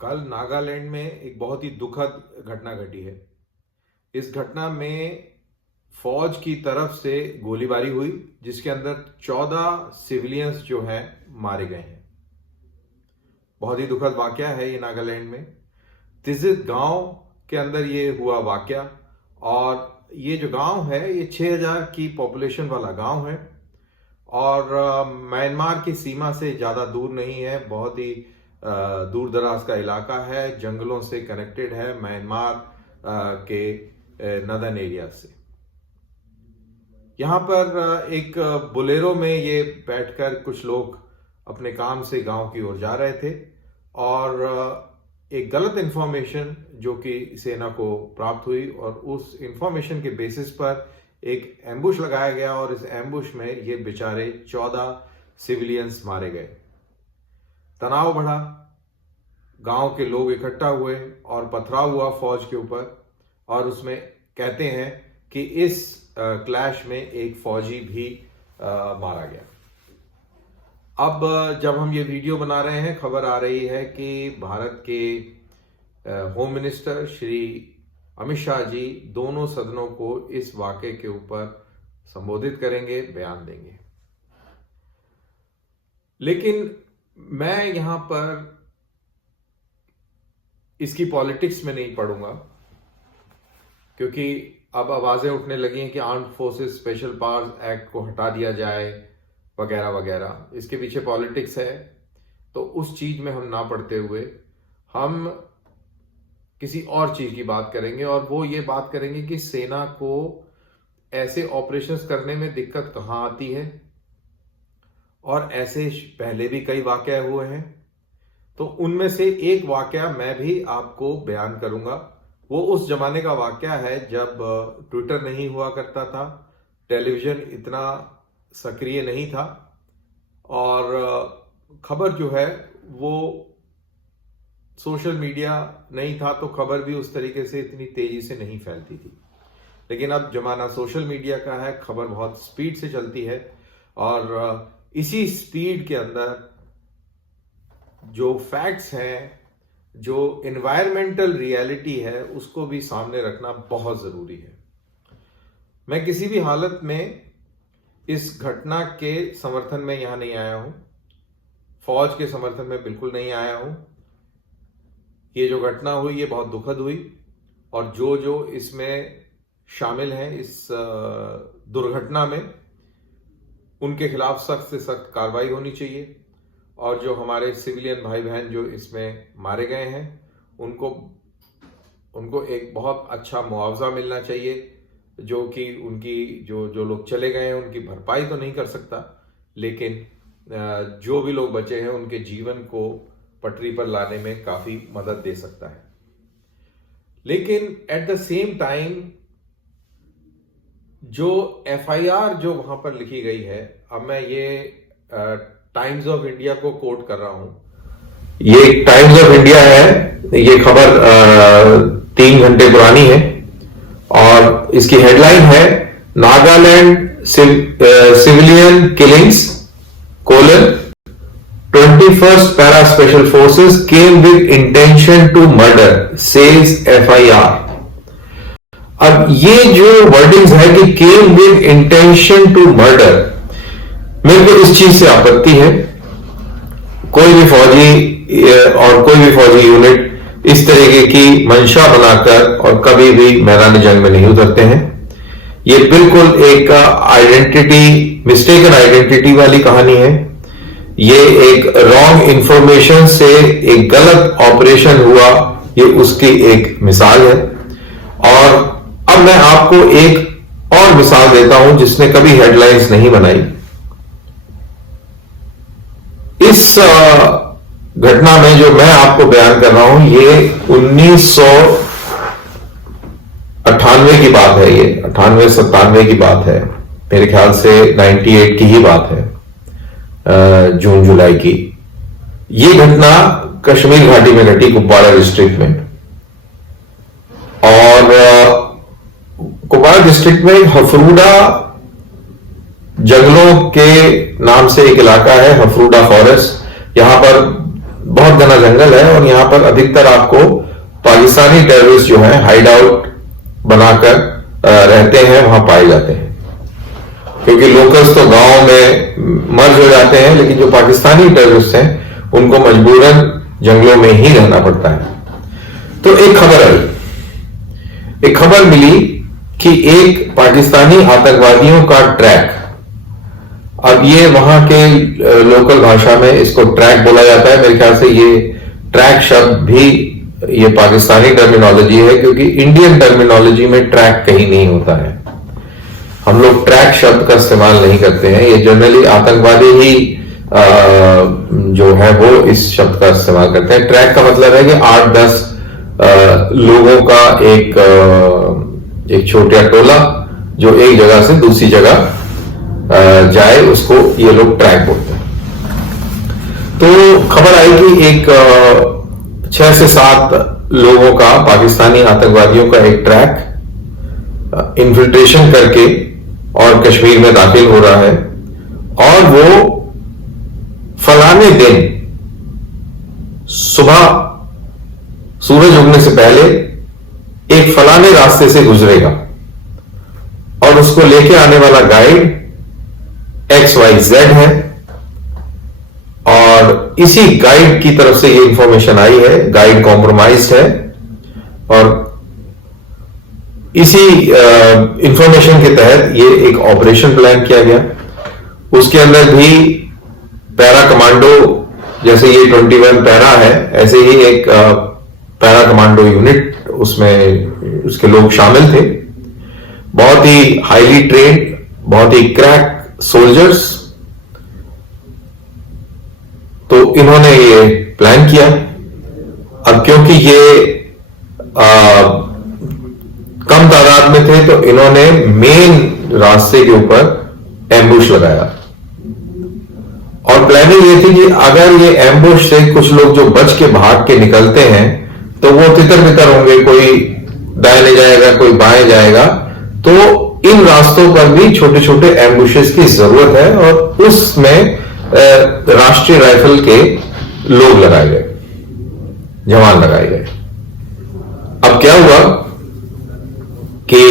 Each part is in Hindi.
कल नागालैंड में एक बहुत ही दुखद घटना घटी है। इस घटना में फौज की तरफ से गोलीबारी हुई, जिसके अंदर 14 सिविलियंस जो हैं मारे गए हैं। बहुत ही दुखद वाकया है ये नागालैंड में तिजित गांव के अंदर ये हुआ वाकया। और ये जो गांव है ये 6000 की पॉपुलेशन वाला गांव है और म्यांमार की सीमा से ज़्यादा दूर नहीं है। बहुत ही दूर दराज का इलाका है, जंगलों से कनेक्टेड है म्यांमार के नदर्न एरिया से। यहाँ पर एक बोलेरो में ये बैठकर कुछ लोग अपने काम से गांव की ओर जा रहे थे और एक गलत इंफॉर्मेशन जो कि सेना को प्राप्त हुई और उस इंफॉर्मेशन के बेसिस पर एक एम्बुश लगाया गया और इस एम्बुश में ये बेचारे 14 सिविलियंस मारे गए। तनाव बढ़ा, गांव के लोग इकट्ठा हुए और पथराव हुआ फौज के ऊपर और उसमें कहते हैं कि इस क्लैश में एक फौजी भी मारा गया। अब जब हम ये वीडियो बना रहे हैं, खबर आ रही है कि भारत के होम मिनिस्टर श्री अमित शाह जी दोनों सदनों को इस वाकये के ऊपर संबोधित करेंगे, बयान देंगे। लेकिन मैं यहां पर इसकी पॉलिटिक्स में नहीं पढ़ूंगा, क्योंकि अब आवाजें उठने लगी हैं कि armed forces special powers act को हटा दिया जाए वगैरह वगैरह। इसके पीछे पॉलिटिक्स है, तो उस चीज में हम ना पढ़ते हुए हम किसी और चीज की बात करेंगे और वो ये बात करेंगे कि सेना को ऐसे ऑपरेशंस करने में दिक्कत कहां आती है। और ऐसे पहले भी कई वाकया हुए हैं, तो उनमें से एक वाकया मैं भी आपको बयान करूंगा। वो उस जमाने का वाकया है जब ट्विटर नहीं हुआ करता था, टेलीविजन इतना सक्रिय नहीं था और खबर जो है वो सोशल मीडिया नहीं था, तो खबर भी उस तरीके से इतनी तेजी से नहीं फैलती थी। लेकिन अब जमाना सोशल मीडिया का है, खबर बहुत स्पीड से चलती है और इसी स्पीड के अंदर जो फैक्ट्स हैं, जो एनवायरमेंटल रियलिटी है, उसको भी सामने रखना बहुत जरूरी है। मैं किसी भी हालत में इस घटना के समर्थन में यहां नहीं आया हूं, फौज के समर्थन में बिल्कुल नहीं आया हूं। ये जो घटना हुई ये बहुत दुखद हुई और जो जो इसमें शामिल हैं इस दुर्घटना में, उनके खिलाफ सख्त से सख्त कार्रवाई होनी चाहिए और जो हमारे सिविलियन भाई बहन जो इसमें मारे गए हैं उनको एक बहुत अच्छा मुआवजा मिलना चाहिए, जो कि उनकी जो लोग चले गए हैं उनकी भरपाई तो नहीं कर सकता, लेकिन जो भी लोग बचे हैं उनके जीवन को पटरी पर लाने में काफी मदद दे सकता है। लेकिन एट द सेम टाइम जो एफआईआर जो वहां पर लिखी गई है, अब मैं ये टाइम्स ऑफ इंडिया को कोट कर रहा हूं। ये टाइम्स ऑफ इंडिया है, ये खबर 3 घंटे पुरानी है और इसकी हेडलाइन है Nagaland civilian killings colon 21st Para Special Forces came with intention to murder, says FIR। अब ये जो वर्डिंग्स है कि came with intention to murder, मेरे को इस चीज से आपत्ति है। कोई भी फौजी और कोई भी फौजी यूनिट इस तरीके की मंशा बनाकर और कभी भी मैदान जंग में नहीं उतरते हैं। ये बिल्कुल एक आइडेंटिटी, मिस्टेकन आइडेंटिटी वाली कहानी है। ये एक रॉन्ग इंफॉर्मेशन से एक गलत ऑपरेशन हुआ, ये उसकी एक मिसाल है। और अब मैं आपको एक और मिसाल देता हूं जिसने कभी हेडलाइंस नहीं बनाई। इस घटना में जो मैं आपको बयान कर रहा हूं ये 1998 की बात है, ये 98-97 की बात है, मेरे ख्याल से 98 की ही बात है, जून जुलाई की। ये घटना कश्मीर घाटी में घटी, कुपवाड़ा डिस्ट्रिक्ट में। और कुपवाड़ा डिस्ट्रिक्ट में हफरूडा जंगलों के नाम से एक इलाका है, हफरूडा फॉरेस्ट। यहां पर बहुत घना घना जंगल है और यहां पर अधिकतर आपको पाकिस्तानी टेररिस्ट जो है हाइड आउट बनाकर रहते हैं, वहां पाए जाते हैं। क्योंकि लोकल्स तो गांव में मर्ज हो जाते हैं, लेकिन जो पाकिस्तानी टेररिस्ट हैं उनको मजबूरन जंगलों में ही रहना पड़ता है। तो एक खबर मिली कि एक पाकिस्तानी आतंकवादियों का ट्रैक, अब ये वहां के लोकल भाषा में इसको ट्रैक बोला जाता है, मेरे ख्याल से ये ट्रैक शब्द भी ये पाकिस्तानी टर्मिनोलॉजी है, क्योंकि इंडियन टर्मिनोलॉजी में ट्रैक कहीं नहीं होता है। हम लोग ट्रैक शब्द का इस्तेमाल नहीं करते हैं, ये जनरली आतंकवादी ही जो है वो इस शब्द का इस्तेमाल करते हैं। ट्रैक का मतलब है कि 8-10 लोगों का एक छोटा टोला जो एक जगह से दूसरी जगह जाए, उसको ये लोग ट्रैक बोलते हैं। तो खबर आई कि एक 6 से 7 लोगों का, पाकिस्तानी आतंकवादियों का एक ट्रैक इन्फिल्ट्रेशन करके और कश्मीर में दाखिल हो रहा है, और वो फलाने दिन सुबह सूरज उगने से पहले एक फलाने रास्ते से गुजरेगा और उसको लेके आने वाला गाइड XYZ है, और इसी गाइड की तरफ से ये इंफॉर्मेशन आई है। गाइड कॉम्प्रोमाइज्ड है और इसी इंफॉर्मेशन के तहत ये एक ऑपरेशन प्लान किया गया। उसके अंदर भी पैरा कमांडो, जैसे ये 21 पैरा है, ऐसे ही एक पैरा कमांडो यूनिट, उसमें उसके लोग शामिल थे, बहुत ही हाईली ट्रेन्ड, बहुत ही क्रैक सोल्जर्स। तो इन्होंने ये प्लान किया। अब क्योंकि ये कम तादाद में थे, तो इन्होंने मेन रास्ते के ऊपर एम्बुश लगाया, और प्लानिंग ये थी कि अगर ये एम्बुश से कुछ लोग जो बच के भाग के निकलते हैं तो वो तितर बितर होंगे, कोई दाहिने जाएगा, कोई बाएं जाएगा। तो इन रास्तों पर भी छोटे छोटे एम्बुशेस की जरूरत है, और उसमें राष्ट्रीय राइफल के लोग लगाए गए, जवान लगाए गए। अब क्या हुआ कि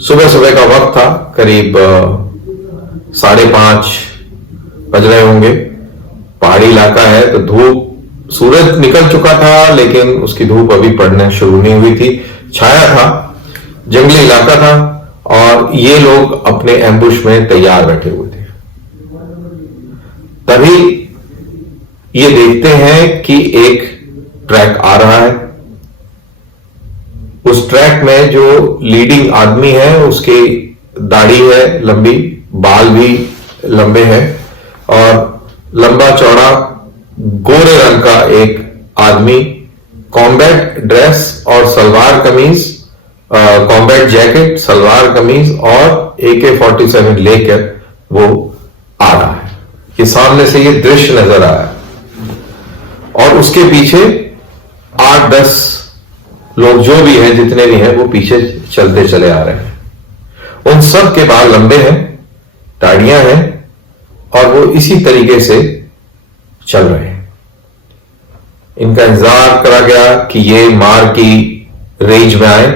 सुबह सुबह का वक्त था, करीब 5:30 बज रहे होंगे। पहाड़ी इलाका है तो धूप, सूरज निकल चुका था लेकिन उसकी धूप अभी पड़ना शुरू नहीं हुई थी, छाया था, जंगली इलाका था, और ये लोग अपने एम्बुश में तैयार बैठे हुए थे। तभी ये देखते हैं कि एक ट्रैक आ रहा है। उस ट्रैक में जो लीडिंग आदमी है उसकी दाढ़ी है लंबी, बाल भी लंबे हैं, और लंबा चौड़ा गोरे रंग का एक आदमी कॉम्बैट ड्रेस और सलवार कमीज, कॉम्बैट जैकेट, सलवार कमीज और AK-47 लेकर वो आ रहा है। ये सामने से ये दृश्य नजर आ रहा है, और उसके पीछे 8-10 लोग जो भी हैं, जितने भी हैं, वो पीछे चलते चले आ रहे हैं। उन सब के बाल लंबे हैं, दाढ़ियां हैं, और वो इसी तरीके से चल रहे हैं। इनका इंतजार करा गया कि ये मार की रेंज में आए,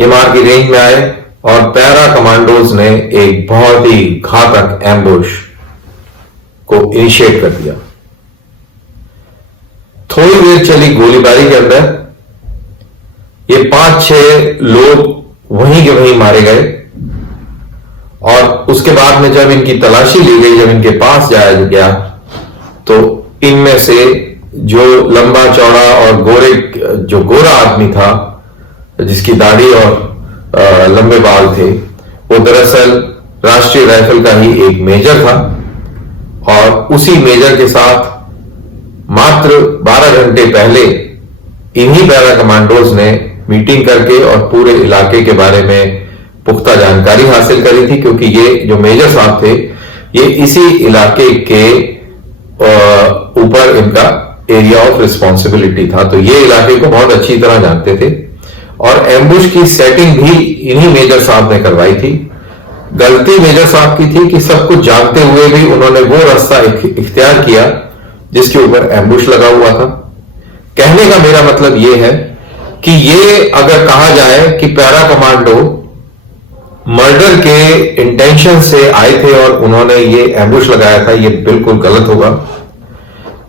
ये मार की रेंज में आए, और पैरा कमांडोज ने एक बहुत ही घातक एम्बुश को इनिशिएट कर दिया। थोड़ी देर चली गोलीबारी के अंदर ये 5-6 लोग वहीं के वहीं मारे गए, और उसके बाद में जब इनकी तलाशी ली गई, जब इनके पास जाया गया, तो इनमें से जो लंबा चौड़ा और जो गोरा आदमी था, जिसकी दाढ़ी और लंबे बाल थे, वो दरअसल राष्ट्रीय राइफल का ही एक मेजर था, और उसी मेजर के साथ मात्र 12 घंटे पहले इन्हीं पैरा कमांडोज ने मीटिंग करके और पूरे इलाके के बारे में पुख्ता जानकारी हासिल करी थी, क्योंकि ये जो मेजर साहब थे, ये इसी इलाके के ऊपर इनका एरिया ऑफ रिस्पॉन्सिबिलिटी था, तो ये इलाके को बहुत अच्छी तरह जानते थे। और एम्बुश की सेटिंग भी इन्हीं मेजर साहब ने करवाई थी। गलती मेजर साहब की थी कि सब कुछ जानते हुए भी उन्होंने वो रास्ता इख्तियार किया जिसके ऊपर एम्बुश लगा हुआ था। कहने का मेरा मतलब यह है कि ये अगर कहा जाए कि पैरा कमांडो मर्डर के इंटेंशन से आए थे और उन्होंने ये एम्बुश लगाया था, ये बिल्कुल गलत होगा,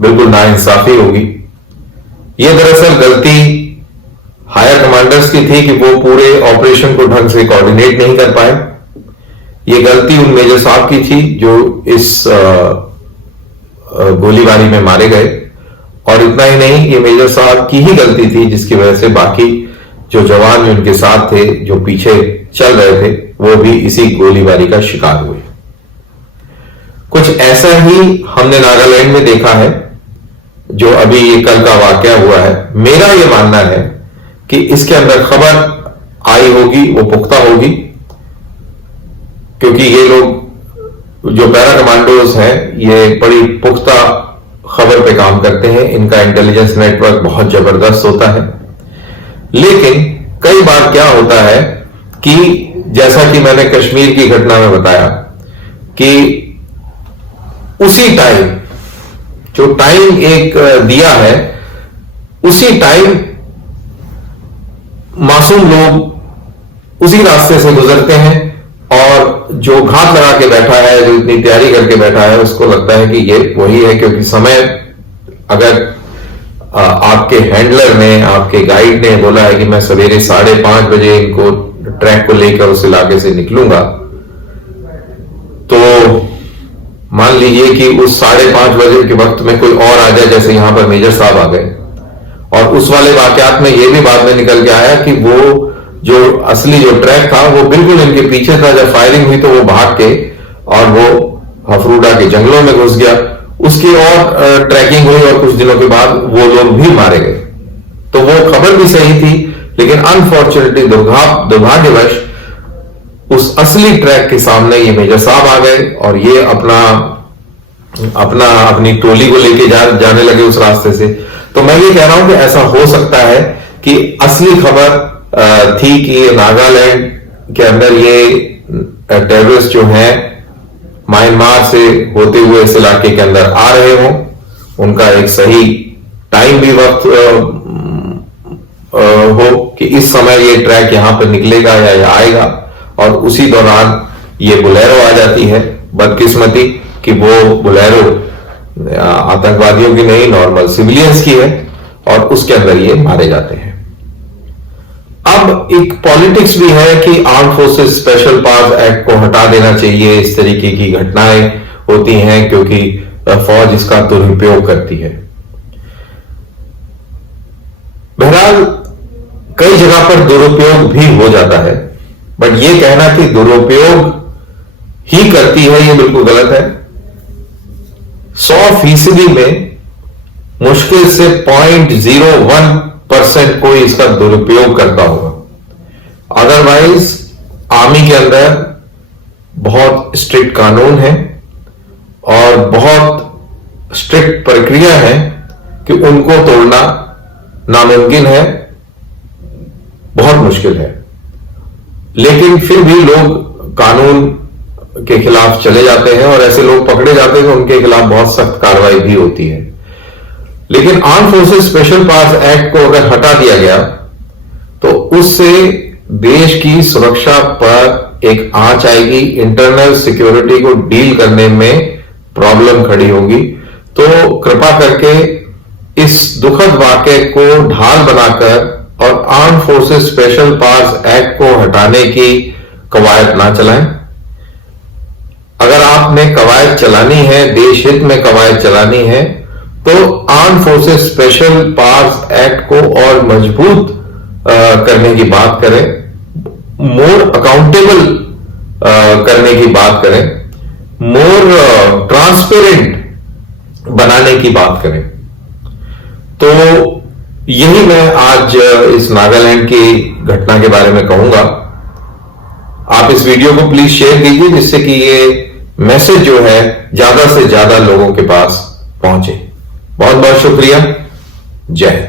बिल्कुल नाइंसाफी होगी। ये दरअसल गलती हायर कमांडर्स की थी कि वो पूरे ऑपरेशन को ढंग से कोऑर्डिनेट नहीं कर पाए। ये गलती उन मेजर साहब की थी जो इस गोलीबारी में मारे गए, और इतना ही नहीं, ये मेजर साहब की ही गलती थी जिसकी वजह से बाकी जो जवान उनके साथ थे, जो पीछे चल रहे थे, वो भी इसी गोलीबारी का शिकार हुए। कुछ ऐसा ही हमने नागालैंड में देखा है, जो अभी ये कल का वाकया हुआ है। मेरा ये मानना है कि इसके अंदर खबर आई होगी, वो पुख्ता होगी, क्योंकि ये लोग जो पैरा कमांडोज हैं, ये बड़ी पुख्ता खबर पे काम करते हैं, इनका इंटेलिजेंस नेटवर्क बहुत जबरदस्त होता है। लेकिन कई बार क्या होता है कि जैसा कि मैंने कश्मीर की घटना में बताया कि उसी टाइम, जो टाइम एक दिया है, उसी टाइम मासूम लोग उसी रास्ते से गुजरते हैं, और जो घात लगा के बैठा है, जो इतनी तैयारी करके बैठा है, उसको लगता है कि ये वही है, क्योंकि समय अगर आपके हैंडलर ने, आपके गाइड ने बोला है कि मैं सवेरे 5:30 बजे इनको ट्रैक को लेकर उस इलाके से निकलूंगा, तो मान लीजिए कि उस 5:30 बजे के वक्त में कोई और आ जाए, जैसे यहां पर मेजर साहब आ गए, और उस वाले वाकयात में यह भी बाद में निकल के आया कि वो जो असली जो ट्रैक था वो बिल्कुल इनके पीछे था। जब फायरिंग हुई तो वो भाग के और वो हफरूडा के जंगलों में घुस गया, उसकी और ट्रैकिंग हुई, और कुछ दिनों के बाद वो लोग भी मारे गए। तो वो खबर भी सही थी, लेकिन अनफॉर्चुनेटली, दुर्भाग्यवश, उस असली ट्रैक के सामने ये मेजर साहब आ गए, और ये अपनी टोली को लेके जाने लगे उस रास्ते से। तो मैं ये कह रहा हूं कि ऐसा हो सकता है कि असली खबर थी कि नागालैंड के अंदर ये टेररिस्ट जो हैं म्यांमार से होते हुए इस इलाके के अंदर आ रहे हों, उनका एक सही टाइम भी वक्त हो कि इस समय ये ट्रैक यहां पर निकलेगा या आएगा, और उसी दौरान ये बुलेरो आ जाती है। बदकिस्मती कि वो बुलेरो आतंकवादियों की नहीं, नॉर्मल सिविलियंस की है, और उसके अंदर ये मारे जाते हैं। अब एक पॉलिटिक्स भी है कि arm forces special powers act को हटा देना चाहिए, इस तरीके की घटनाएं होती हैं क्योंकि फौज इसका दुरुपयोग करती है। बहरहाल कई जगह पर दुरुपयोग भी हो जाता है, बट यह कहना कि दुरुपयोग ही करती है, यह बिल्कुल गलत है। 100% में मुश्किल से 0.01% कोई इसका दुरुपयोग करता होगा। अदरवाइज आर्मी के अंदर बहुत स्ट्रिक्ट कानून है और बहुत स्ट्रिक्ट प्रक्रिया है कि उनको तोड़ना नामुमकिन है, बहुत मुश्किल है। लेकिन फिर भी लोग कानून के खिलाफ चले जाते हैं, और ऐसे लोग पकड़े जाते हैं तो उनके खिलाफ बहुत सख्त कार्रवाई भी होती है। लेकिन arm forces special powers act को अगर हटा दिया गया तो उससे देश की सुरक्षा पर एक आंच आएगी, इंटरनल सिक्योरिटी को डील करने में प्रॉब्लम खड़ी होगी। तो कृपा करके इस दुखद वाकये को ढाल बनाकर और arm forces special powers act को हटाने की कवायद ना चलाएं। अगर आपने कवायद चलानी है, देश हित में कवायद चलानी है, तो arm forces special powers act को और मजबूत करने की बात करें, मोर अकाउंटेबल करने की बात करें, मोर ट्रांसपेरेंट बनाने की बात करें। तो यही मैं आज इस नागालैंड की घटना के बारे में कहूंगा। आप इस वीडियो को प्लीज शेयर कीजिए, जिससे कि ये मैसेज जो है ज्यादा से ज्यादा लोगों के पास पहुंचे। बहुत बहुत शुक्रिया। जय हिंद।